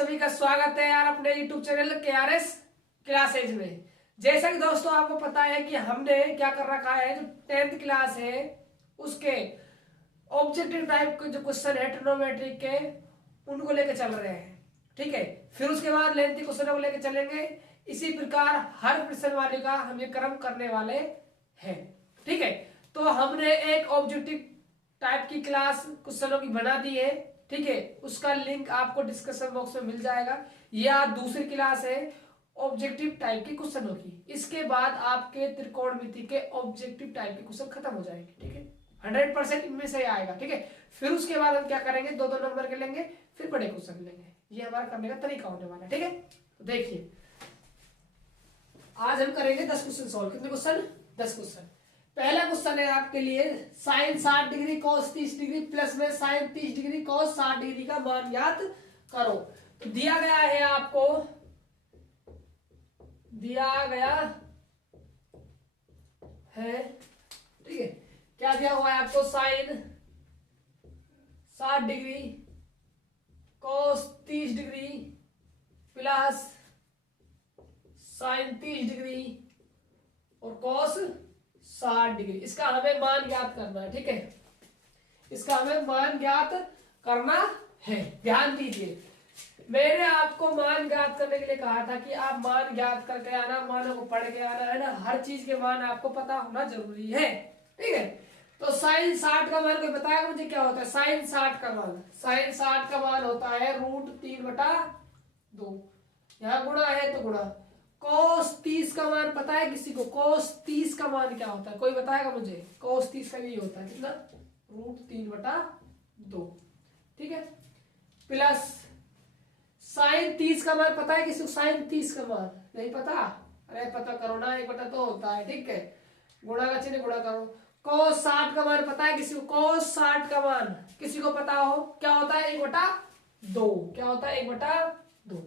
सभी का स्वागत है यार अपने YouTube चैनल KRS क्लासेज में। जैसा कि दोस्तों आपको पता है कि हमने क्या कर रखा है, जो 10th क्लास है उसके ऑब्जेक्टिव टाइप के जो क्वेश्चन है ट्रिग्नोमेट्री के, उनको लेकर चल रहे हैं। ठीक है, फिर उसके बाद लेंथी क्वेश्चनों को लेकर चलेंगे। इसी प्रकार हर प्रश्न वाले का हम ये क्रम करने वाले हैं। ठीक है, तो हमने एक ऑब्जेक्टिव टाइप की क्लास क्वेश्चनों की बना दी है। ठीक है, उसका लिंक आपको डिस्क्रिप्शन बॉक्स में मिल जाएगा। यह दूसरी क्लास है ऑब्जेक्टिव टाइप के क्वेश्चनों की। इसके बाद आपके त्रिकोणमिति के ऑब्जेक्टिव टाइप के क्वेश्चन खत्म हो जाएंगे। ठीक है, 100% इनमें से आएगा। ठीक है, फिर उसके बाद हम क्या करेंगे, दो दो नंबर के लेंगे, फिर बड़े क्वेश्चन लेंगे। ये हमारा करने का तरीका होने वाला है। ठीक है, तो देखिए आज हम करेंगे 10 क्वेश्चन सॉल्व। कितने क्वेश्चन? 10 क्वेश्चन। पहला क्वेश्चन है आपके लिए, sine 60 degree cos 30 degree plus में साइन 30 डिग्री कॉस 60 डिग्री का मान ज्ञात करो। तो दिया गया है आपको, दिया गया है, ठीक है, क्या दिया हुआ है आपको, sine 60 degree cos 30 degree plus sine 30 degree और कॉस 60 डिग्री। इसका हमें मान ज्ञात करना है। ठीक है, इसका हमें मान ज्ञात करना है। ध्यान दीजिए, मैंने आपको मान ज्ञात करने के लिए कहा था कि आप मान ज्ञात करके आना, मानों को पढ़ के आना है ना। हर चीज के मान आपको पता होना जरूरी है। ठीक है, तो साइन 60 का मान कोई बताएगा मुझे क्या होता है? साइन 60 का मान, साइन 60 का मान होता है √3/2। यहां गुणा है तो गुणा। कोस 30 का मान पता है किसी को? कोस 30 का मान क्या होता है, कोई बताएगा मुझे? कोस 30 का ये होता है कितना? √3/2। ठीक है, प्लस साइन 30 का मान पता है किसी को? साइन 30 का मान नहीं पता? अरे पता करो ना, 1/2 होता है। ठीक है, गुणा का चिन्ह गुणा करो। कोस 60 का मान पता है किसी को? कोस 60 का मान किसी को पता हो क्या होता है? 1/2। क्या होता है? 1/2।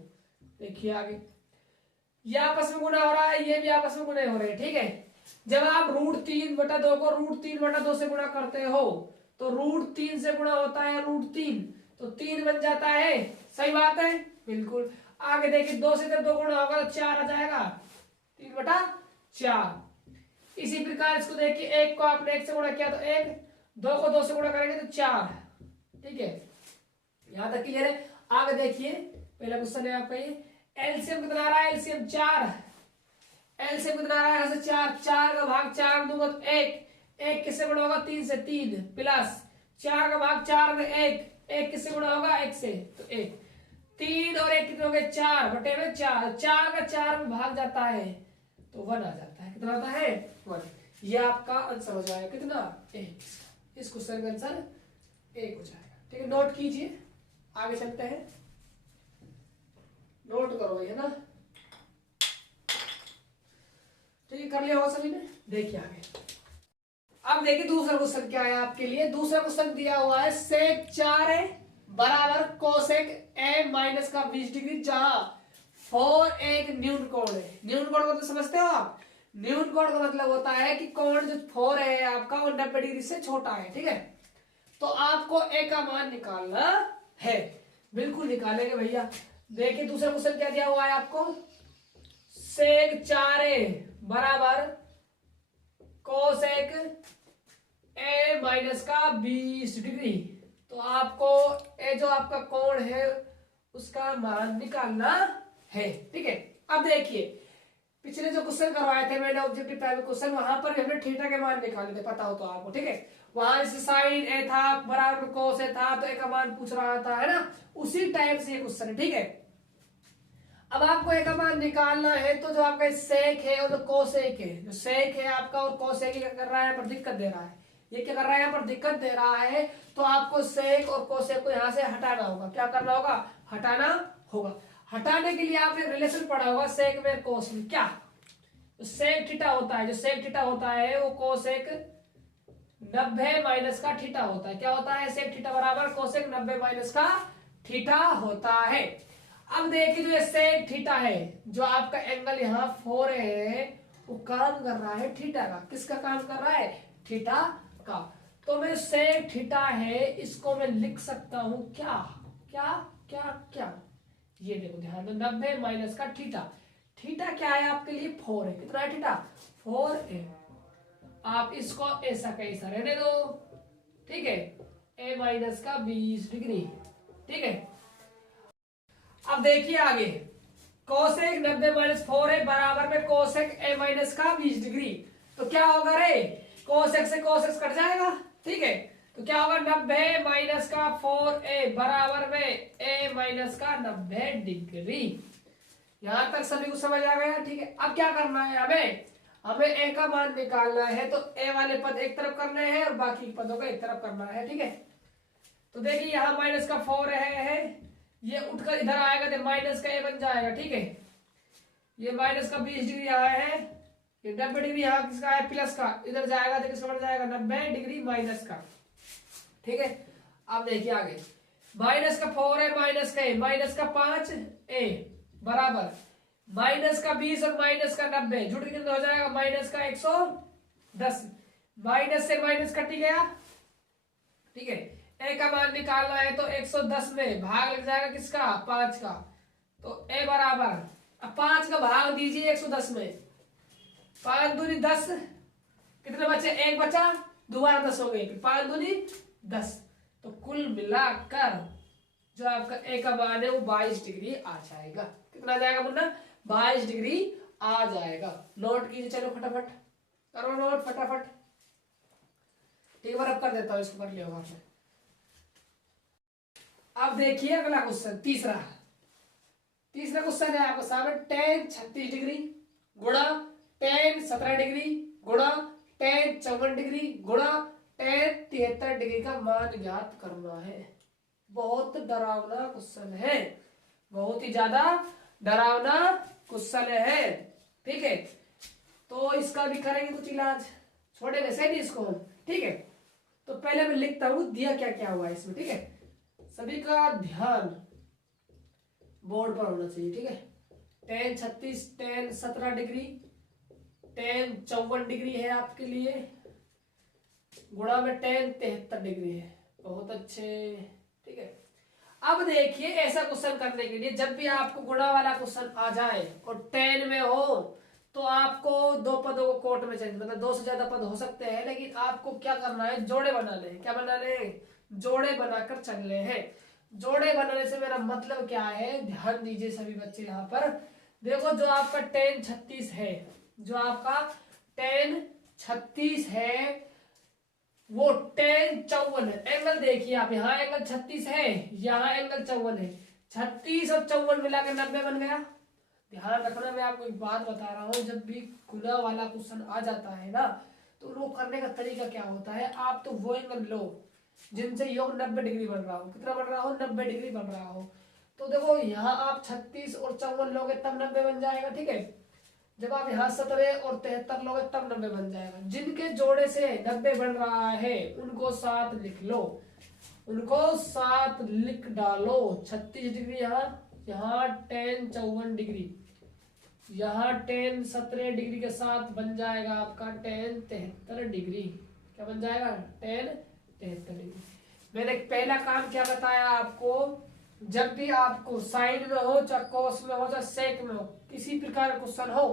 देखिए आगे, ये आपस में गुणा हो रहा है, ये भी आपस में गुणे हो रहे हैं। ठीक है, जब आप √3/2 को √3/2 से गुणा करते हो तो √3 से गुणा होता है √3, तो 3 बन जाता है। सही बात है, बिल्कुल। आगे देखिए, 2 से जब 2 गुणा होगा तो 4 आ जाएगा, 3/4। इसी प्रकार इसको देखिए, 1 को आपने 1 से गुणा किया तो 1, 2 को 2 से गुणा करेंगे तो 4। ठीक है, यहां तक क्लियर है। आगे देखिए, पहला क्वेश्चन है आपका ये, एलसीएम कितना आ रहा है? एलसीएम 4। एलसीएम कितना आ रहा है? यहां से 4, 4 का भाग 4 दूंगा तो 1, 1 किससे गुणा होगा? 3 से, 3 प्लस 4 का भाग 4 में 1, 1 किससे गुणा होगा? 1 से, तो 1, 3 और 1 कितने हो गए? 4/4। 4 का 4 में भाग जाता है तो 1 आ जाता है। कितना आता है? 1। ये आपका आंसर हो जाएगा कितना? 1। इस क्वेश्चन का आंसर 1 हो जाएगा। ठीक है, नोट कीजिए, आगे चलते हैं। नोट करो ये ना, ठीक है, कर लिया हो सभी ने? देखिए आगे, अब देखिए दूसरा क्वेश्चन क्या है आपके लिए। दूसरा क्वेश्चन दिया हुआ है, सेक 4a बराबर कोसेक a माइनस का 20 डिग्री, जहां 4 एक न्यून कोण है। न्यून कोण को तो समझते हो आप? न्यून कोण का मतलब होता है कि कोण जो 4 है आपका, वो 90 डिग्री से छोटा है। ठीक है, तो आपको a का मान निकालना है। बिल्कुल निकालेंगे भैया। देखिए दूसरा क्वेश्चन क्या दिया हुआ है आपको, सेक 4a बराबर कोसेक a माइनस का 20 डिग्री। तो आपको ए जो आपका कोण है उसका मान निकालना है। ठीक है, अब देखिए, पिछले जो क्वेश्चन करवाए थे मैंने ऑब्जेक्टिव टाइप क्वेश्चन, वहां पर हमने थीटा के मान निकाले थे, पता हो तो आपको। ठीक है, वहां से साइन ए था बराबर कोस ए था, तो ए का मान पूछ रहा था, है ना? उसी टाइप से क्वेश्चन है। ठीक है, अब आपको ए का मान निकालना है, तो जो आपका सेक है और जो कोसेक है, जो सेक है आपका और कोसेक क्या कर रहा है? यहाँ पर दिक्कत दे रहा है। ये क्या कर रहा है? यहाँ पर दिक्कत दे रहा है, तो आपको सेक और कोसेक को यहाँ से हटाना होगा। क्या करना होगा? हटाना होगा। हटाने के लिए आपने रिलेशन पढ़ा होगा सेक में कोस में। क्या? तो सेक थीटा होता है, जो सेक थीटा होता है वो कोसेक 90 माइनस का थीटा होता है। क्या होता है? सेक थीटा बराबर कोसेक 90 माइनस का थीटा होता है। अब देखिए, जो ये सेक थीटा है, जो आपका एंगल यहाँ 4 है, वो काम कर रहा है थीटा का। किसका काम कर रहा है? थीटा का। तो मैं सेक थीटा है, इसको मैं लिख सकता हूं क्या क्या क्या क्या, ये देखो ध्यान दो, 90 माइनस का थीटा, थीटा क्या है आपके लिए 4 है। कितना है थीटा 4a। आप इसको ऐसा कैसा रहने दो, ठीक है, a माइनस का 20 डिग्री, ठीक है। अब देखिए आगे, कोसेक 90 माइनस 4 है बराबर में कोसेक a माइनस का 20 डिग्री। तो क्या होगा रे, कोसेक से कोसेक कट जाएगा, ठीक है। तो क्या होगा 90 माइनस का 4a बराबर में a माइनस का 90 डिग्री। यहां तक सभी को समझ आ गया, ठीक है। अब क्या करना है हमें, हमें a का मान निकालना है। तो a वाले पद एक तरफ करने हैं और बाकी पदों को एक तरफ करना है, ठीक है। तो देखिए यहाँ माइनस का 4 है, ये उठकर इधर आएगा तो माइनस का a बन जाएगा, ठीक है। ये माइनस का 20 डिग्री यहाँ है, ये 90 डिग्री यहाँ किसका है प्लस का, इधर जाएगा तो किसका बन जाएगा 90 डिग्री माइनस का, ठीक है। अब देखिए आगे, माइनस का 4 है माइनस का a, माइनस का 5a बराबर माइनस का 20 और माइनस का 90 जुड़ के हो जाएगा माइनस का 110। माइनस से माइनस कट गया, ठीक है। a का मान निकालना है तो 110 में भाग लग जाएगा किसका 5 का। तो a बराबर, अब 5 का भाग दीजिए 110 में, 5 दूनी 10, कितने बचे, एक बचा, दोबारा 10 हो गए, 5 दूनी 10। तो कुल मिलाकर जो आपका a का मान है वो 22 डिग्री आ जाएगा। कितना आ जाएगा मुन्ना, 22 डिग्री आ जाएगा। नोट कीजिए, चलो फटाफट करो नोट फटाफट, ठीक है। अब कर देता हूं इसको, कर लिया होगा आपने। अब देखिए अगला क्वेश्चन, तीसरा क्वेश्चन है आपके सामने, tan 36 डिग्री गुणा tan 17 डिग्री गुणा tan 54 डिग्री गुणा tan 73 डिग्री का मान ज्ञात करना है। बहुत डरावना क्वेश्चन है, बहुत ही ज्यादा डरावना क्वेश्चन है, ठीक है। तो इसका भी करेंगे कुछ इलाज, छोड़ेंगे सही नहीं इसको हम, ठीक है। तो पहले मैं लिखता हूं दिया क्या क्या हुआ है इसमें, ठीक है। सभी का ध्यान बोर्ड पर होना चाहिए, ठीक है। tan 36, tan 17 degree, tan 54 degree है आपके लिए, गुणा में tan 73 डिग्री है। बहुत अच्छे, ठीक है। अब देखिए ऐसा क्वेश्चन करने के लिए जब भी आपको गुणा वाला क्वेश्चन आ जाए और tan में हो तो आपको दो पदों को कोट में चाहिए, मतलब 2 से ज्यादा पद हो सकते हैं, लेकिन आपको क्या करना है, जोड़े बनाने हैं। क्या बनाने हैं, जोड़े बनाकर चलने हैं। जोड़े बनाने से मेरा मतलब क्या है, ध्यान दीजिए सभी बच्चे यहाँ पर। देखो जो आपका tan 36 है, जो आपका tan 36 है वो tan 54 है। एंगल देखिए आप, यहाँ एंगल 36 है, यहाँ एंगल 54 है। 36 और 54 मिला के 90 बन गया। ध्यान रखना, मैं आपको एक बात बता रहा हूँ, जब भी गुणा वाला क्वेश्चन आ जाता है ना, तो वो करने का तरीका क्या होता है, आप तो वो एंगल लो जिनसे योग 90 डिग्री बन रहा हो। कितना बन रहा हो, 90 डिग्री बन रहा हो। तो देखो यहाँ आप 36 और 54 लोगे तब 90 बन जाएगा, ठीक है। जब आप यहाँ 17 और 73 लोगे तब 90 बन जाएगा। जिनके जोड़े से 90 बन रहा है उनको 7 लिख लो, उनको 7 लिख डालो। 36 डिग्री यहाँ, यहाँ tan 54 डिग्री, यहाँ tan 17 डिग्री के साथ बन जाएगा आपका tan 73 डिग्री। क्या बन जाएगा, tan 73 डिग्री। मैंने पहला काम क्या बताया आपको, जब भी आपको साइन में हो चाहे कोस में हो चाहे सेक में हो, किसी प्रकार का क्वेश्चन हो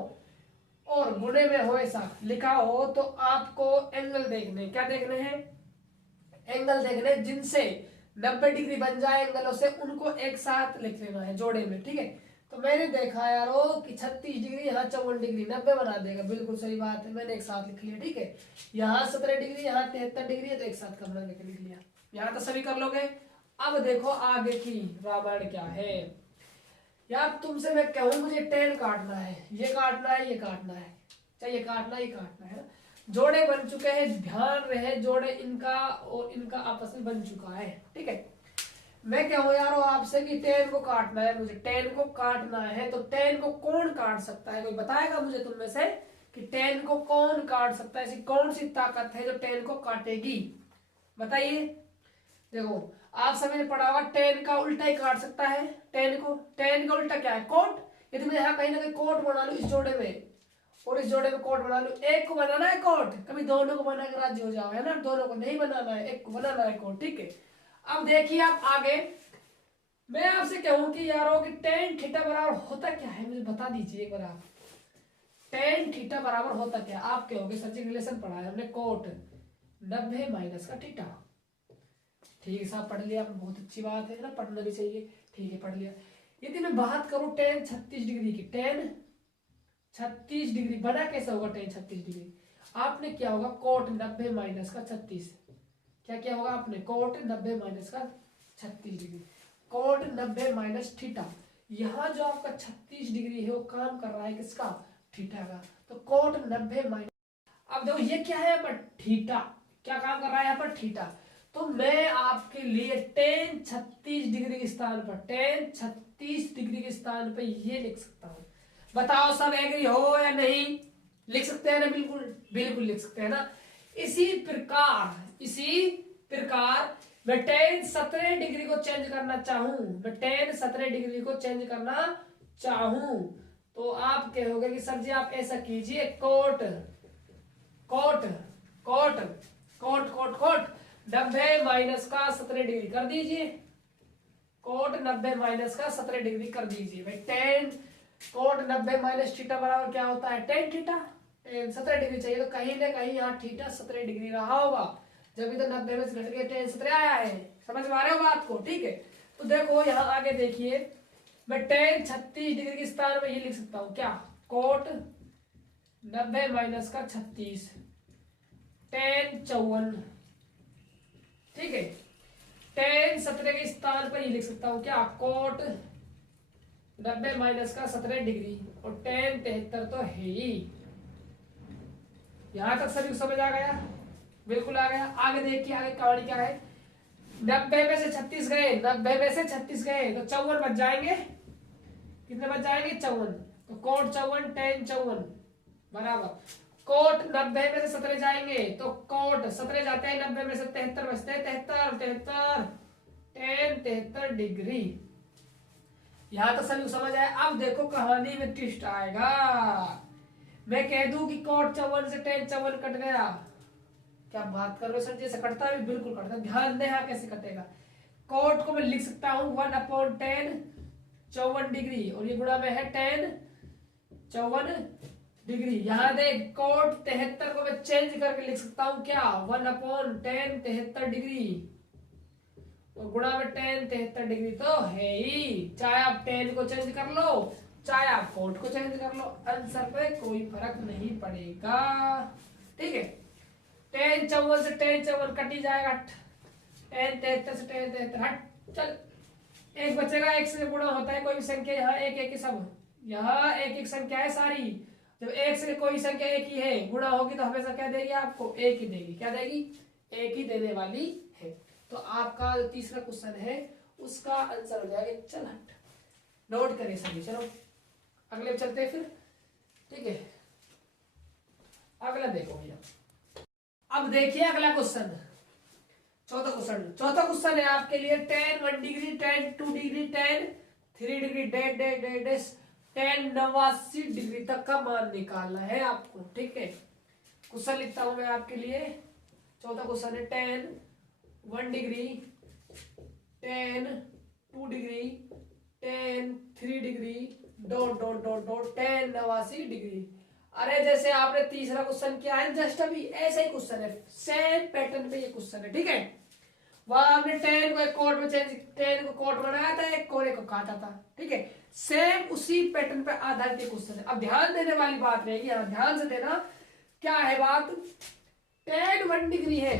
और गुणे में हो ऐसा लिखा हो, तो आपको एंगल देखने, क्या देखने हैं, एंगल देखने जिनसे 90 डिग्री बन जाए एंगलों से, उनको एक साथ लिख लेना है जोड़े में, ठीक है। तो मैंने देखा यारो कि 36 डिग्री यहाँ 54 डिग्री 90 बना देगा, बिल्कुल सही बात है, मैंने एक साथ लिख लिया, ठीक है। यहाँ 17 डिग्री यहाँ 73 डिग्री है, तो एक साथ कमरा लेकर लिख लिया। यहाँ तो सभी कर लोगे। अब देखो आगे की रामायण क्या है यार। तुमसे मैं कहूँ मुझे tan काटना है, ये काटना है, ये काटना है, चाहे ये काटना है, ये काटना है ना। जोड़े बन चुके हैं, ध्यान रहे, जोड़े इनका और इनका आपस में बन चुका है, ठीक है। मैं कहूँ यार आपसे कि tan को काटना है, मुझे tan को काटना है। तो tan को कौन काट सकता है, कोई बताएगा मुझे तुम में से कि tan को कौन काट सकता है, ऐसी कौन सी ताकत है जो tan को काटेगी, बताइए। देखो आप सभी ने पढ़ा होगा tan का उल्टा ही काट सकता है। tan का उल्टा क्या है, कोट। यदि मैं यहाँ कहीं ना कहीं कोट बना लू इस जोड़े में और इस जोड़े में कोट बना लू, एक को बनाना है कोट, कभी दोनों को बना के राज्य हो जाओ, है ना। दोनों को नहीं बनाना है, एक को बनाना है कोट, ठीक है। अब देखिए आप आगे, मैं आपसे कहूं कि यारों कि टेन थीटा बराबर होता क्या है, मुझे बता दीजिए एक बार आप। टेन थीटा बराबर होता क्या? आप कहोगे सर जी रिलेशन पढ़ा है हमने, कोट 90 माइनस का थीटा। ठीक है साहब, पढ़ लिया, बहुत अच्छी बात है ना, पढ़ना भी चाहिए। ठीक है, पढ़ लिया। यदि मैं बात करूं टेन 36 डिग्री की, टेन 36 डिग्री बना कैसे होगा टेन 36 डिग्री? आपने क्या होगा, कोट 90 माइनस का 36, क्या क्या होगा आपने, कोट 90 माइनस का 36 डिग्री, कोट 90 माइनस थीटा। यहाँ जो आपका 36 डिग्री है वो काम कर रहा है किसका, थीटा का। तो कोट 90 माइनस, अब देखो ये क्या है यहाँ पर, थीटा, क्या काम कर रहा है यहाँ पर, थीटा। तो मैं आपके लिए टेन 36 डिग्री के स्थान पर, टेन 36 डिग्री के स्थान पर ये लिख सकता हूं। बताओ सब एग्री हो या नहीं? लिख सकते हैं ना? बिल्कुल बिल्कुल लिख सकते हैं ना। इसी प्रकार मैं टेन 17 डिग्री को चेंज करना चाहूं, मैं टेन 17 डिग्री को चेंज करना चाहूं, तो आप कहोगे कि सर जी आप ऐसा कीजिए, cot cot cot cot cot cot 90 minus का 17 डिग्री कर दीजिए, कोट 90 माइनस का 17 डिग्री कर दीजिए भाई। टेन कोट 90 माइनस थीटा बराबर क्या होता है, टेन थीटा। 17 डिग्री चाहिए तो कहीं ना कहीं यहाँ थीटा 17 डिग्री रहा होगा, जब तो 90 में से घट के टेन 17 आया है। समझ में आ रहे हो बात को? ठीक है, तो देखो यहाँ आगे देखिए, मैं टेन 36 डिग्री के स्थान में ये लिख सकता हूँ क्या, कोट 90 माइनस का 36, टेन 54। ठीक है, टेन 17 के स्थान पर ये लिख सकता हूं क्या, कोट 90 माइनस का 17 डिग्री, और टेन 73 तो है ही। यहां तक सभी को समझ आ गया? बिल्कुल आ गया। आगे देखिए, आगे कहानी क्या है। 90 में से 36 गए, 90 में से 36 गए तो 54 बच जाएंगे। कितने बच जाएंगे, 54। तो कोट 54 टेन 54 बराबर, कोट 90 में से 17 जाएंगे तो कोट 17 जाते हैं 90 में से 73 बचते हैं, 73 73 टेन 73 डिग्री। यहां तो सभी को समझ आया। अब देखो कहानी में ट्विस्ट आएगा। मैं कह दूं कि कोट 54 से टेन 54 कट गया, क्या बात कर रहे हो सर जी, ऐसे कटता है? बिल्कुल कटता है। ध्यान दें यहाँ कैसे कटेगा। कोट को मैं लिख सकता हूं 1/10 54 डिग्री, और ये गुणा में है टेन 54 डिग्री। यहां देख, कोट 73 को मैं चेंज करके लिख सकता हूं क्या, 1/10 73 डिग्री, और गुणा में टेन 73 डिग्री तो है ही। चाहे आप टेन को चेंज कर लो, चाहे आप कोट को चेंज कर लो, आंसर पे कोई फर्क नहीं पड़ेगा। ठीक है, टेन 54 से टेन 54 कट ही जाएगा, टेन 73 से टेन 73 हट, चल एक बचेगा। एक से गुणा होता है कोई भी संख्या, यहाँ एक एक ही सब, यहाँ एक एक संख्या है सारी। जब एक से कोई संख्या एक ही है, गुणा होगी तो हमेशा क्या देगी आपको, एक ही देगी। क्या देगी, एक ही देने वाली है। तो आपका जो तीसरा क्वेश्चन है उसका आंसर हो जाएगा, चल हट, नोट करें सभी। चलो अगले चलते हैं फिर। ठीक है, अगला देखो भैया। अब देखिए अगला क्वेश्चन, चौथा क्वेश्चन है आपके लिए, tan 1 degree, tan 2 degree, tan 3 degree, dot dot dot dot tan 89 degree तक का मान निकालना है आपको। ठीक है, क्वेश्चन लिखता हूं मैं आपके लिए। चौथा क्वेश्चन है, ten 1 degree, tan 2 degree, tan 3 degree, dot dot dot dot ten 89 degree. अरे जैसे आपने तीसरा क्वेश्चन किया है जस्ट अभी, ऐसा ही क्वेश्चन है, सेम पैटर्न पे ये क्वेश्चन है। ठीक है, वहां हमने टेन को एक कोट में चेंज, टेन को कोट बनाया था, एक कोरे को काटा था। ठीक है, सेम उसी पैटर्न पे आधारित क्वेश्चन है। अब ध्यान देने वाली बात रहेगी, यहाँ ध्यान से देना क्या है बात। टेन 1 डिग्री है,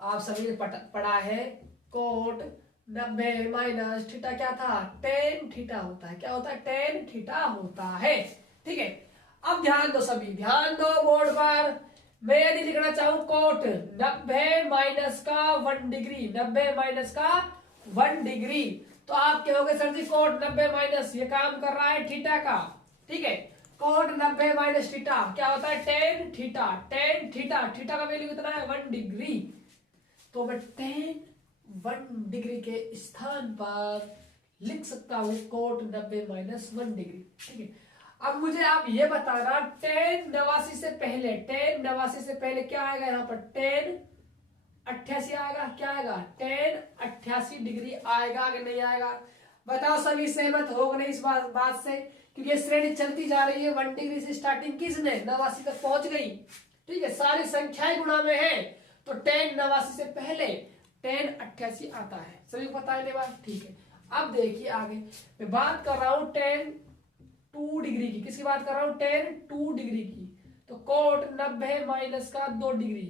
आप सभी ने पढ़ा है, कोट 90 माइनस थीटा क्या था, टेन थीटा होता है। क्या होता है, टेन थीटा होता है। ठीक है, अब ध्यान दो सभी, ध्यान दो बोर्ड पर। मैं यदि लिखना चाहूं कोट 90 माइनस का 1 डिग्री, 90 माइनस का 1 डिग्री, तो आप कहोगे सर जी कोट 90 माइनस ये काम कर रहा है थीटा का। ठीक है, कोट 90 माइनस थीटा क्या होता है, tan theta. Tan theta, theta का वैल्यू कितना है, 1 डिग्री। तो मैं टेन 1 डिग्री के स्थान पर लिख सकता हूं कोट 90 माइनस 1 डिग्री। ठीक है, अब मुझे आप ये बताना, टेन 89 से पहले, टेन 89 से पहले क्या आएगा यहाँ पर, टेन 88 आएगा, क्या आएगा tan 88 डिग्री आएगा कि नहीं आएगा? बताओ सभी सहमत हो गए इस बात से? क्योंकि ये श्रेणी चलती जा रही है, 1 डिग्री से स्टार्टिंग किसने 89 तक पहुंच गई। ठीक है, सारी संख्याएं गुणा में है, तो tan 89 से पहले tan 88 आता है। सभी को पता है ये बात? ठीक है, अब देखिए आगे मैं बात कर रहा हूं tan 2 डिग्री की। किसकी बात कर रहा हूं? tan 2 डिग्री की। तो कोट 90 माइनस का 2 डिग्री,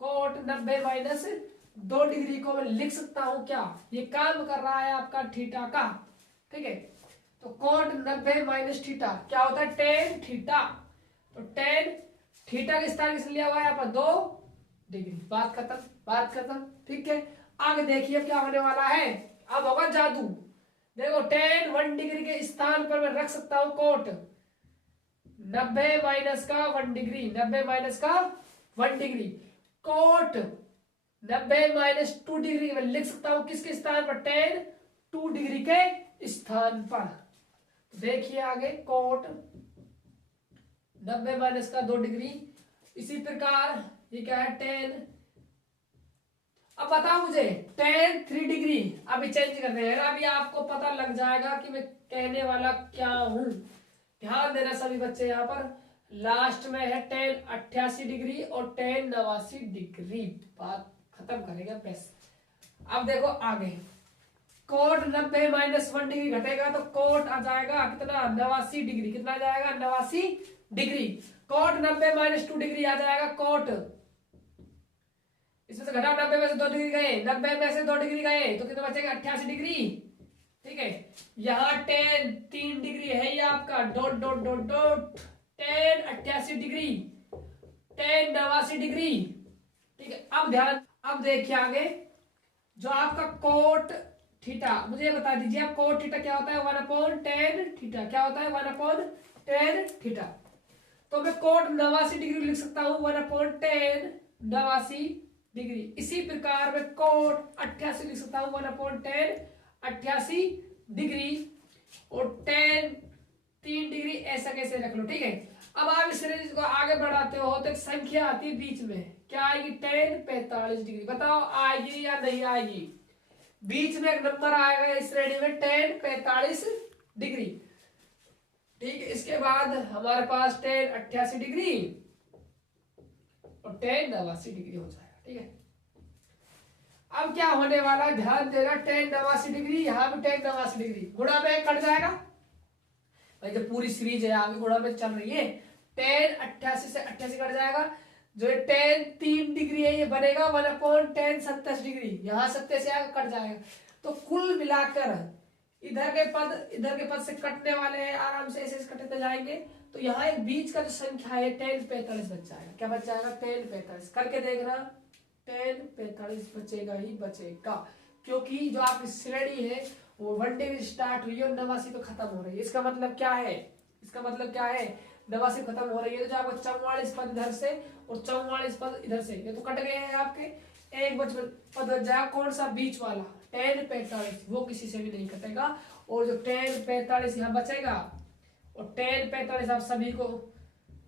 कोट 90 माइनस 2 डिग्री को मैं लिख सकता हूं क्या? ये काम कर रहा है आपका थीटा का। ठीक है, तो कोट 90 माइनस थीटा क्या होता है? tan theta. तो tan थीटा के स्थान किस लिया हुआ है यहाँ पर? 2 डिग्री। बात खत्म, बात खत्म। ठीक है, आगे देखिए क्या होने वाला है। अब होगा जादू। देखो tan 1 डिग्री के स्थान पर मैं रख सकता हूं कोट 90 माइनस का 1 डिग्री, 90 माइनस का 1 डिग्री। कोट 90 माइनस 2 डिग्री में लिख सकता हूं किसके स्थान पर? tan 2 डिग्री के स्थान पर। देखिए आगे कोट 90 माइनस का 2 डिग्री। इसी प्रकार ये क्या है? tan। अब बताओ मुझे tan 3 डिग्री। अभी चेंज करते हैं, अभी आपको पता लग जाएगा कि मैं कहने वाला क्या हूं। ध्यान देना सभी बच्चे, यहाँ पर लास्ट में है tan 88 डिग्री और tan 89 डिग्री। बात खत्म करेगा बस। अब देखो आगे कोट 90 माइनस 1 डिग्री घटेगा तो कोट आ जाएगा कितना? 89 डिग्री। कितना आ जाएगा? 89 डिग्री। कोट 90 माइनस 2 डिग्री आ जाएगा कोट, इसमें से घटाओ 90 में से 2 डिग्री गए, 90 में से 2 डिग्री गए तो कितना बचेगा? 88 डिग्री। ठीक है, यहाँ tan 3 डिग्री है ये आपका, dot dot dot dot tan 88 degree, tan 89 degree. ठीक है, अब ध्यान, अब देखिए आगे जो आपका कोट थीटा, मुझे ये बता दीजिए आप कोट थीटा क्या होता है? 1/tan theta. क्या होता है? 1/tan theta. तो मैं कोट 89 डिग्री लिख सकता हूं 1/tan 89 डिग्री। इसी प्रकार मैं कोट 88 लिख सकता हूं 1/tan 88 डिग्री और tan 3 डिग्री ऐसा कैसे रख लो। ठीक है, अब आप इस सीरीज को आगे बढ़ाते हो तो एक संख्या आती है बीच में, क्या आएगी? tan 45 degree. बताओ आएगी या नहीं आएगी? बीच में एक नंबर आएगा इस श्रेणी में tan 45 डिग्री। ठीक है, इसके बाद हमारे पास tan 88 डिग्री और tan 89 डिग्री हो जाएगा। ठीक है, अब क्या होने वाला है? ध्यान देना, tan 89 डिग्री, यहाँ भी tan 89 डिग्री, गुणा में कट जाएगा भाई। जो पूरी सीरीज है आगे गुणा में चल रही है, tan 88 से 88 कट जाएगा। जो tan 3 डिग्री है ये बनेगा 1/tan 27 डिग्री, यहाँ 27 से आगे कट जाएगा। तो कुल मिलाकर इधर के पद से कटने वाले हैं, आराम से ऐसे कटते जाएंगे। तो यहाँ एक बीच का जो संख्या है tan 45 बच जाएगा। क्या बच जाएगा? tan 45। करके देखना, tan 45 बचेगा ही बचेगा, क्योंकि जो आपकी श्रेणी है वो 1 डिग्री स्टार्ट हुई है और 89 पे खत्म हो रही है। इसका मतलब क्या है? इसका मतलब क्या है? 89 खत्म हो रही है, तो जो आपको 44 पद इधर से और 44 पद इधर से, ये तो कट गए हैं आपके। एक पद बच जाएगा, कौन सा? बीच वाला tan 45, वो किसी से भी नहीं कटेगा। और जो tan 45 यहाँ बचेगा, और tan 45 आप सभी को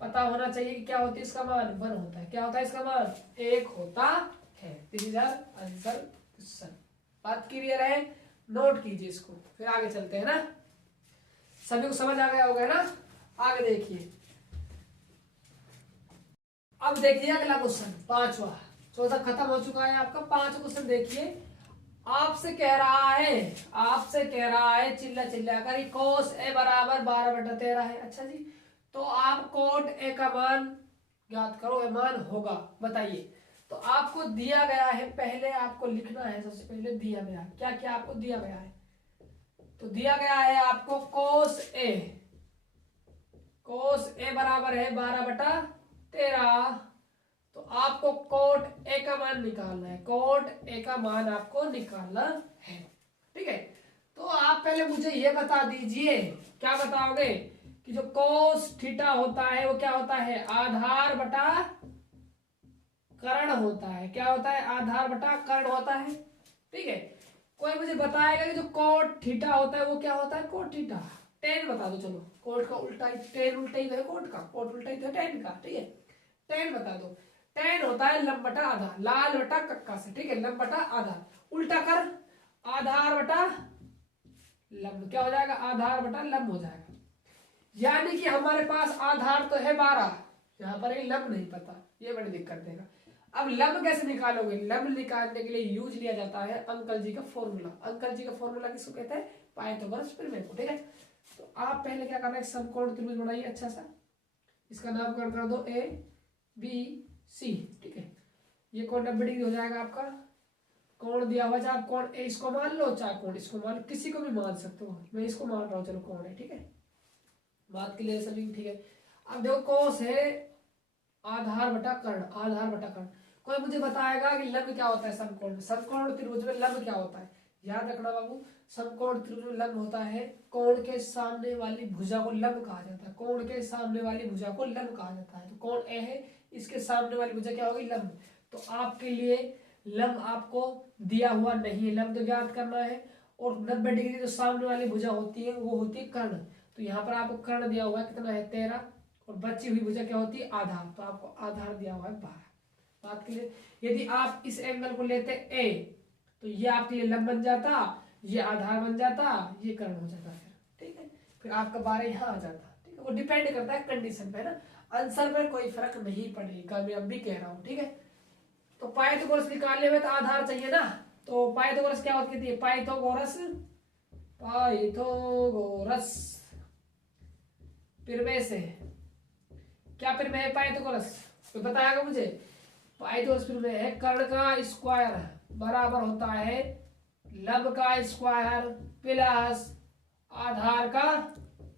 पता होना चाहिए कि क्या होती है इसका मान? 1 होता है। क्या होता है इसका मान? 1 होता है। This is answer question. बात क्लियर है? नोट कीजिए इसको, फिर आगे चलते हैं ना। सभी को समझ आ गया होगा ना? आगे देखिए, अब देखिए अगला क्वेश्चन, 5वां। 14 खत्म हो चुका है आपका। 5वां क्वेश्चन देखिए, आपसे कह रहा है चिल्ला चिल्ला कर cos a बराबर 12/13 है। अच्छा जी, तो आप कोट a का मान ज्ञात करो, मान होगा, बताइए। तो आपको दिया गया है, पहले आपको लिखना है, सबसे पहले दिया गया है क्या क्या आपको दिया गया है? तो दिया गया है आपको cos a बराबर है 12/13। तो आपको कोट ए का मान निकालना है, कोट ए का मान आपको निकालना है। ठीक है, तो आप पहले मुझे ये बता दीजिए, क्या बताओगे कि जो कोस थीटा होता है वो क्या होता है? आधार बटा कर्ण होता है। क्या होता है? आधार बटा कर्ण होता है। ठीक है, कोई मुझे बताएगा कि जो कोट थीटा होता है वो क्या होता है? कोट थीटा टेन बता दो। चलो, कोट का उल्टा ही टेन, उल्टा ही है कोट का, कोट उल्टा ही था टेन का। ठीक है, टेन बता दो। टेन होता है लंब बटा आधार, लाल बटा कक्का से, ठीक है, लंब बटा आधार, उल्टा कर आधार बटा लंब, क्या हो जाएगा, आधार बटा लंब हो जाएगा। यानी कि हमारे पास आधार तो है 12, यहाँ पर ये लंब नहीं पता, ये बड़ी दिक्कत देगा। अब लंब कैसे निकालोगे, लंब निकालने के लिए यूज लिया जाता है अंकल जी का फॉर्मूला। अंकल जी का फॉर्मूला किसको कहते हैं, पाइथागोरस प्रमेय को, ठीक है। तो आप पहले क्या करना है, समकोण त्रिभुज बनाइए अच्छा सा, इसका नामकरण कर दो ए बी सी, ठीक है। ये कोण 90 डिग्री हो जाएगा आपका, कोण दिया हुआ, चाहे आप कोण ए इसको मान लो, चाहे कोण इसको मान लो, किसी को भी मान सकते हो, मैं इसको मान रहा हूँ, चलो कोण है, ठीक है, बात के लिए सभी ठीक है। अब देखो कोस है आधार बटा कर्ण, आधार बटा कर्ण। कोई मुझे बताएगा कि लंब क्या होता है समकोण में, समकोण त्रिभुज में लंब क्या होता है। याद रखना बाबू, समकोण त्रिभुज में लंब होता है कोण के सामने वाली भुजा को लंब कहा जाता है, कोण के सामने वाली भुजा को लंब कहा जाता है। तो कोण ए है, इसके सामने वाली भुजा क्या होगी, लंब। तो आपके लिए लंब आपको दिया हुआ नहीं है, लंब तो ज्ञात करना है। और 90 डिग्री जो सामने वाली भुजा होती है वो होती है कर्ण। तो यहाँ पर आपको कर्ण दिया हुआ है कितना है 13, और बची हुई भुजा क्या होती है आधार, तो आपको आधार दिया हुआ है 12। बात के लिए यदि आप इस एंगल को लेते ए तो ये आपके लिए लंब बन जाता, ये आधार बन जाता, ये कर्ण हो जाता, फिर ठीक है, फिर आपका 12 यहाँ आ जाता, ठीक है। वो डिपेंड करता है कंडीशन पे ना, आंसर पर कोई फर्क नहीं पड़ेगा, मैं अब भी कह रहा हूँ, ठीक है। तो पाइथागोरस निकालने में तो आधार चाहिए ना, तो पाइथागोरस क्या होती है, पाइथागोरस प्रमेय से, क्या प्रमेय है पाइथागोरस, तो बताएगा मुझे। पाइथागोरस प्रमेय है कर्ण का स्क्वायर बराबर होता है लंब का स्क्वायर प्लस आधार का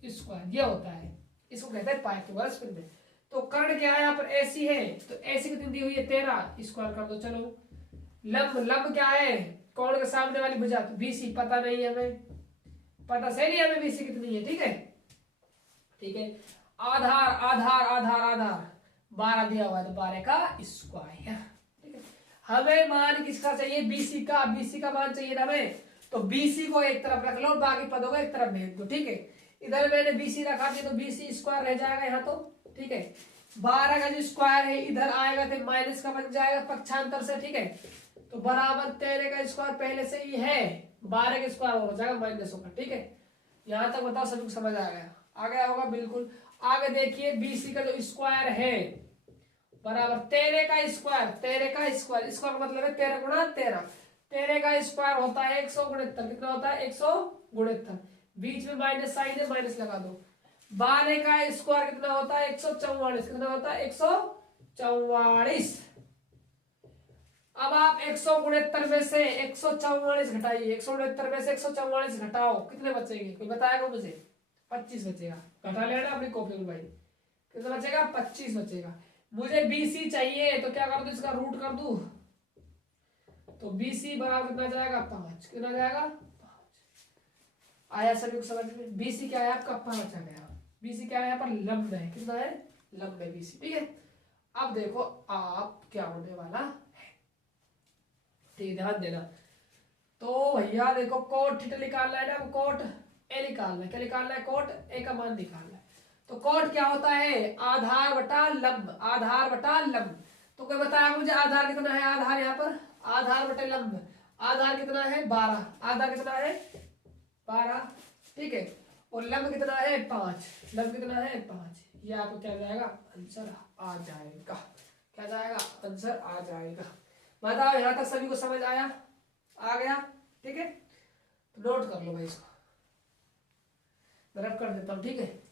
स्क्वायर, ये होता है, इसको कहते हैं पाइथागोरस प्रमेय। तो कर्ण क्या है यहाँ पर एसी है, तो एसी कितनी दी हुई है 13, स्क्वायर कर दो चलो। लंब, लंब क्या है, कोण के सामने वाली भुजा, तो बीसी पता नहीं है हमें, पता सही नहीं हमें बीसी कितनी है, ठीक है, ठीक है। आधार आधार आधार आधार 12 दिया हुआ है, तो 12 का स्क्वायर, ठीक है। हमें मान किसका चाहिए, बीसी का, बीसी का मान चाहिए ना हमें, तो बीसी को एक तरफ रख लो, बाकी पदों को एक तरफ भेज दो, ठीक है। इधर मैंने बीसी रखा थी, तो बीसी स्क्वायर रह जाएगा यहाँ, तो ठीक है। 12 का जो स्क्वायर है इधर आएगा तो माइनस का बन जाएगा पक्षांतर से, ठीक है। तो बराबर 13 का स्क्वायर पहले से ही है, 12 का स्क्वायर हो जाएगा माइनस होगा, ठीक है। यहां तक बताओ सभी को समझ आ गया होगा बिल्कुल। आगे देखिए बीसी का जो स्क्वायर है बराबर 13 का स्क्वायर, 13 का स्क्वायर, स्क्वायर का मतलब है 13 गुणा 13, 13 का स्क्वायर होता है 169, कितना होता है 169, बीच में माइनस साइन है, माइनस लगा दो। 12 का स्क्वायर कितना होता है 144, कितना होता है 144। अब आप 169 में से 144 घटाइए, 169 में से 144 घटाओ, कितने बचेंगे, कोई बताएगा मुझे, 25 बचेगा। घटा लेना अपनी कॉपी में भाई, कितना बचेगा 25 बचेगा। मुझे बीसी चाहिए, तो क्या कर दू, इसका रूट कर दू, तो बीसी बराबर कितना जाएगा 5, कितना जाएगा 5। आया सभी को समझ में, बीसी क्या है आपका 5 आ गया। बीसी क्या है यहाँ पर लंब है, कितना है लंब है बीसी, ठीक है। अब देखो आप क्या होने वाला है, ठीक ध्यान देना। तो भैया देखो कोट थीटा निकालना है ना, कोट ए निकालना है, क्या निकालना है, कोट ए का मान निकालना है। तो कोट क्या होता है आधार बटा लंब, आधार बटा लंब। तो कोई बताया मुझे आधार कितना है, आधार यहाँ पर आधार बटे लंब, आधार कितना है 12, आधार कितना है 12, ठीक है। और लंब कितना है 5, लंब कितना है 5। ये आपको क्या जाएगा आंसर आ जाएगा, क्या जाएगा आंसर आ जाएगा। बताओ यहाँ तक सभी को समझ आया, आ गया, ठीक है। तो नोट कर लो भाई इसको, मैं रब कर देता हूं, ठीक है।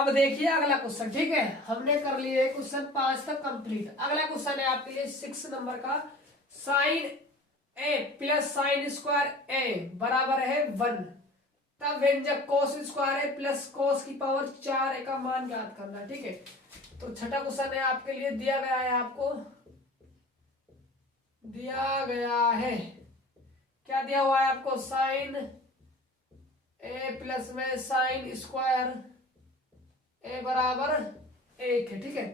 अब देखिए अगला क्वेश्चन, ठीक है। हमने कर लिए क्वेश्चन 5 तक कंप्लीट। अगला क्वेश्चन है आपके लिए 6 नंबर का, साइन ए प्लस साइन स्क्वायर ए बराबर है 1, तब व्यंजक कोस स्क्वायर ए प्लस कोस की पावर 4 का मान ज्ञात करना, ठीक है। तो छठा क्वेश्चन है आपके लिए, दिया गया है, आपको दिया गया है, क्या दिया हुआ है आपको, साइन ए प्लस में साइन स्क्वायर ए बराबर 1 है, ठीक है।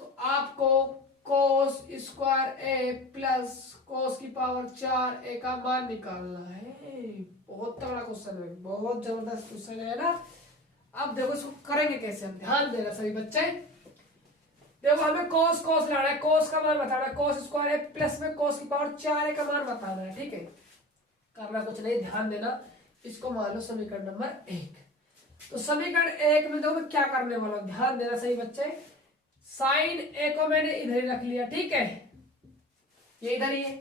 तो आपको कोस स्क्वायर ए प्लस कोस की पावर 4 ए का मान निकालना है। बहुत तगड़ा क्वेश्चन है, बहुत जबरदस्त क्वेश्चन है ना। अब देखो इसको करेंगे कैसे हम, ध्यान देना सभी बच्चे। देखो हमें cos cos लाना है, cos का मान बताना है, cos स्क्वायर है प्लस में cos की पावर 4 का मान बताना है। ठीक है, करना कुछ नहीं, ध्यान देना। इसको मान लो समीकरण नंबर 1। तो समीकरण 1 में देखो मैं क्या करने वाला हूं, ध्यान देना सही बच्चे। साइन ए को मैंने इधर ही रख लिया, ठीक है, ये इधर ही है।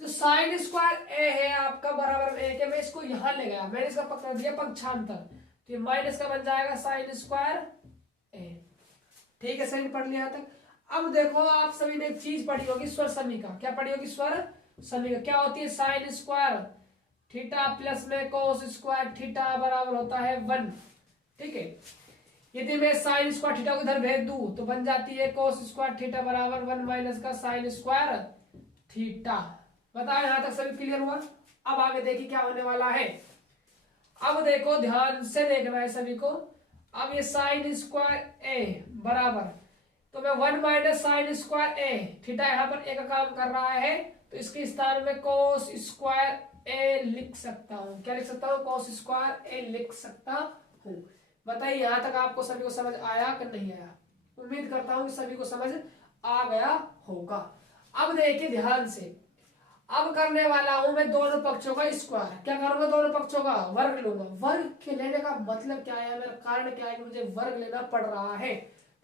तो साइन स्क्वायर ए है आपका बराबर ए के, मैं इसको यहां ले गया, मैंने इसका पकड़ दिया पक्षांतर, तो ये माइनस का बन जाएगा साइन स्क्वायर ए। ठीक है, सही पढ़ लिया यहां तक। अब देखो आप सभी ने एक चीज पढ़ी होगी स्वर समीका, क्या पढ़ी होगी स्वर समीका, क्या होती है, साइन स्क्वायर थीटा प्लस में कोस स्क्वायर थीटा बराबर होता है 1। ठीक है, यदि मैं साइन स्क्वायर थीटा को इधर भेज दूं तो बन जाती है कोस स्क्वायर थीटा बराबर 1 माइनस का साइन स्क्वायर थीटा। बताओ यहां तक सभी क्लियर हुआ। अब आगे देखिए क्या होने वाला है। अब देखो ध्यान से देखना है सभी को। अब ये साइन स्क्वायर ए बराबर, तो मैं 1 माइनस साइन स्क्वायर ए, थीटा यहां पर ए का काम कर रहा है, तो इसके स्थान में कोस स्क्वायर ए लिख सकता हूं। क्या लिख सकता हूं, कोस स्क्वायर ए लिख सकता हूं। बताइए यहां तक आपको सभी को समझ आया कि नहीं आया। उम्मीद करता हूं कि सभी को समझ आ गया होगा। अब देखिए ध्यान से, अब करने वाला हूं मैं दोनों पक्षों का स्क्वायर। क्या करूंगा, दोनों पक्षों का वर्ग लूंगा। वर्ग के लेने का मतलब क्या है, मेरा कारण क्या है कि मुझे वर्ग लेना पड़ रहा है।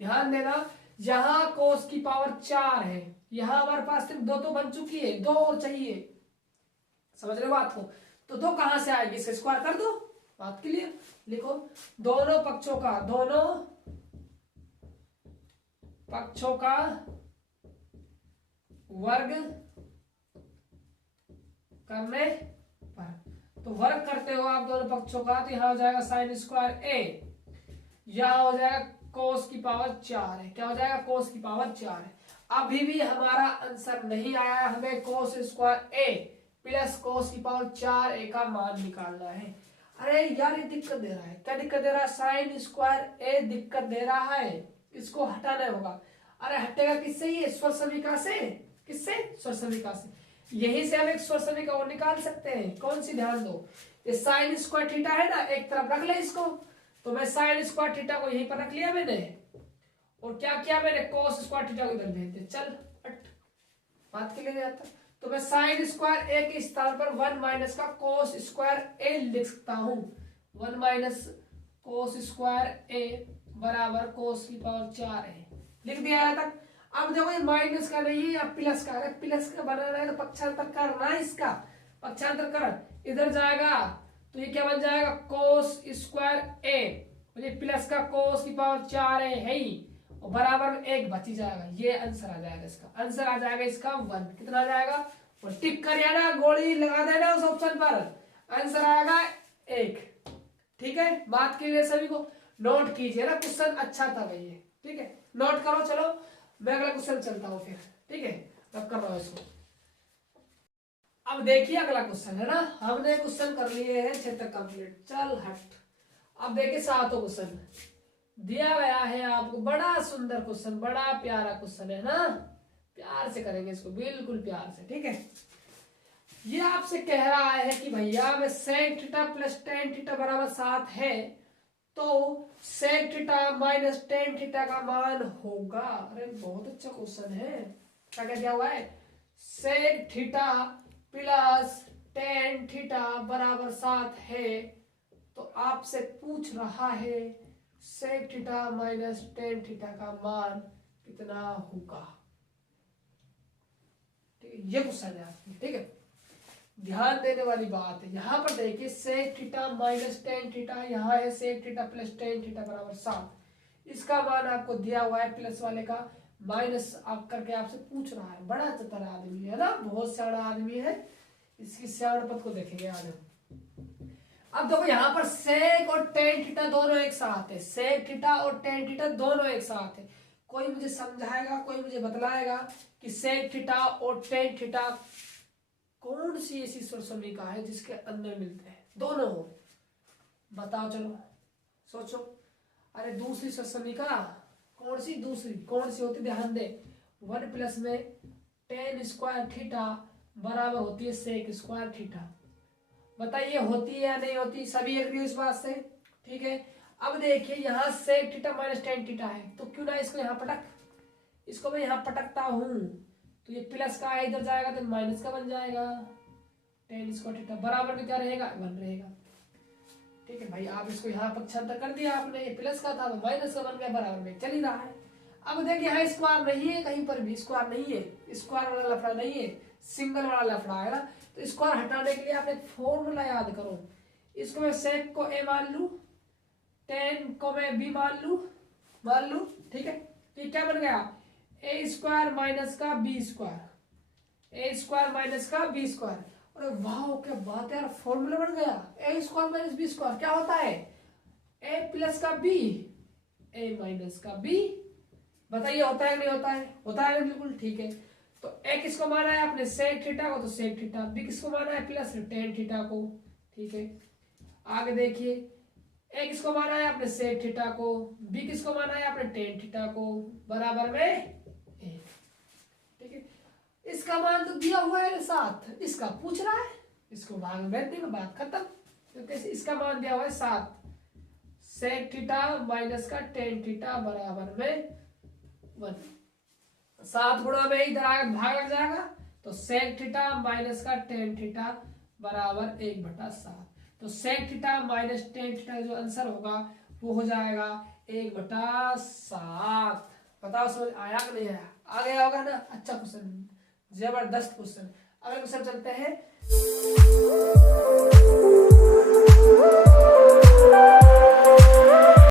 ध्यान देना, यहां कोस की पावर 4 है, यहां हमारे पास सिर्फ 2 तो बन चुकी है, 2 और चाहिए। समझ रहे बात को, तो 2 कहां से आएगी, इसका स्क्वायर कर दो, बात क्लियर। लिखो दोनों पक्षों का, दोनों पक्षों का वर्ग करने पर, तो वर्ग करते हो आप दोनों पक्षों का, तो यहां हो जाएगा साइन स्क्वायर ए, यहां हो जाएगा कोस की पावर 4 है। क्या हो जाएगा, कोस की पावर 4 है। अभी भी हमारा आंसर नहीं आया, हमें कोस स्क्वायर ए प्लस कोस की पावर 4 ए का मान निकालना है। अरे यार ये दिक्कत दे रहा है, क्या दिक्कत दे रहा है, साइन स्क्वायर ए दिक्कत दे रहा है, इसको हटाना होगा। अरे हटेगा किससे, ये स्वर समीका से, किससे, स्वर समीका से। यही से हम एक स्वर समीका और निकाल सकते हैं, कौन सी, ध्यान दो, ये साइन स्क्वायर थीटा है ना, एक तरफ रख ले इसको, तो मैं साइन स्क्वायर थीटा को यहीं पर रख लिया मैंने, और क्या किया मैंने, कोस स्क्वायर थीटा को इधर भेज दिया। चल हट, बात के लिए जाता, तो मैं साइन स्क्वायर ए के स्थान पर 1 माइनस का कोस स्क्वायर ए लिख सकता हूं। 1 माइनस कोस स्क्वायर ए बराबर कोस की पावर 4 है, लिख दिया है तक। अब देखो ये माइनस का नहीं है, अब प्लस का, अगर प्लस का बनाना है तो पक्षांतर करना है, इसका पक्षांतर कर, इधर जाएगा तो ये क्या बन जाएगा, कोस स्क्वायर ए, ये प्लस का कोस की पावर 4 है ही, और बराबर में 1 बच ही जाएगा। ये आंसर आ जाएगा, इसका आंसर आ जाएगा इसका 1। कितना आ जाएगा, और टिक कर ना, गोली लगा देना उस ऑप्शन पर, आंसर आएगा 1। ठीक है, बात के लिए सभी को नोट कीजिए ना, क्वेश्चन अच्छा था भाई ये, ठीक है, नोट करो। चलो मैं अगला क्वेश्चन चलता हूँ फिर, ठीक है, अब कर रहा हूँ इसको। अब देखिए अगला क्वेश्चन है ना, हमने क्वेश्चन कर लिए हैं 6 तक कंप्लीट, चल हट। अब देखिए 7वां क्वेश्चन दिया गया है आपको, बड़ा सुंदर क्वेश्चन, बड़ा प्यारा क्वेश्चन है ना, प्यार से करेंगे इसको, बिल्कुल प्यार से, ठीक है। ये आपसे कह रहा है कि भैया मैं sec theta plus tan theta बराबर 7 है, तो sec theta minus tan theta का मान होगा। अरे बहुत अच्छा क्वेश्चन है, क्या क्या दिया हुआ है, sec theta plus tan theta बराबर 7 है, तो आपसे पूछ रहा है sec theta minus tan theta का मान कितना होगा। ठीक है, ये क्वेश्चन है आपकी, ठीक है, ध्यान देने वाली बात है। यहां पर देखिए sec theta minus tan theta, यहाँ है sec theta plus tan theta बराबर 7, इसका मान आपको दिया हुआ है, प्लस वाले का माइनस आप करके आपसे पूछ रहा है। बड़ा चतुर आदमी है ना, बहुत सारा आदमी है, इसकी सियाणपत को देखेंगे आज हम। अब देखो यहाँ पर सेक और टेन थीटा दोनों एक साथ है, सेक थीटा और टेन थीटा दोनों एक साथ है। कोई मुझे समझाएगा, कोई मुझे बतलाएगा कि सेक थीटा और टेन थीटा कौन सी ऐसी स्वर समीका है जिसके अंदर मिलते हैं दोनों हो, बताओ, चलो सोचो। अरे दूसरी स्वर समीका कौन सी, दूसरी कौन सी होती, ध्यान दे, 1 प्लस में टेन स्क्वायर थीटा बराबर होती है सेक स्क्वायर थीटा। बताइए होती है या नहीं होती, सभी एग्री हो इस बात से, ठीक है। अब देखिए यहाँ sec theta minus tan theta है, तो क्यों ना इसको यहाँ पटक, इसको मैं यहाँ पटकता हूँ तो ये प्लस का इधर जाएगा तो माइनस का बन जाएगा। टेन स्क्वायर थीटा बराबर में क्या रहेगा 1 रहेगा। ठीक है भाई, आप इसको यहाँ पक्षांतर कर दिया आपने, ये प्लस का था तो माइनस का बन गया, बराबर में चल ही रहा है। अब देखिए यहाँ स्क्वायर नहीं है, कहीं पर भी स्क्वायर नहीं है, स्क्वायर वाला लफड़ा नहीं है, सिंगल वाला लफड़ा है ना। तो स्क्वायर हटाने के लिए आप एक फॉर्मूला याद करो। इसको मैं सेक को ए मान लू, टेन को मैं बी मान लू, ठीक है। तो क्या बन गया ए स्क्वायर माइनस का बी स्क्वायर, ए स्क्वायर माइनस का बी स्क्वायर। अरे वाह क्या बात है यार, फॉर्मूला बन गया। ए स्क्वायर माइनस बी स्क्वायर क्या होता है, ए प्लस का बी ए माइनस का बी। बताइए होता है नहीं होता है, होता है बिल्कुल, ठीक है। तो ए किसको माना है आपने सेक थीटा को, तो सेक थीटा, बी किसको माना है प्लस टेन थीटा को, ठीक है। आगे देखिए ए किसको माना है आपने सेक थीटा को, बी किसको माना है आपने टेन थीटा को, बराबर में ए, ठीक है। इसका मान तो दिया हुआ है साथ, इसका पूछ रहा है, इसको भाग में बैठ में बात खत्म। तो कैसे इसका मान दिया हुआ है 7, सेक थीटा माइनस का टेन थीटा बराबर में 1। 7 गुणा में इधर आगे भाग लग जाएगा तो सेक थीटा माइनस का टेन थीटा बराबर 1/7। तो sec theta minus tan theta का जो आंसर होगा वो हो जाएगा 1/7। बताओ समझ आया कि नहीं आया? आ गया होगा ना? अच्छा क्वेश्चन, जबरदस्त क्वेश्चन। अगले क्वेश्चन चलते हैं।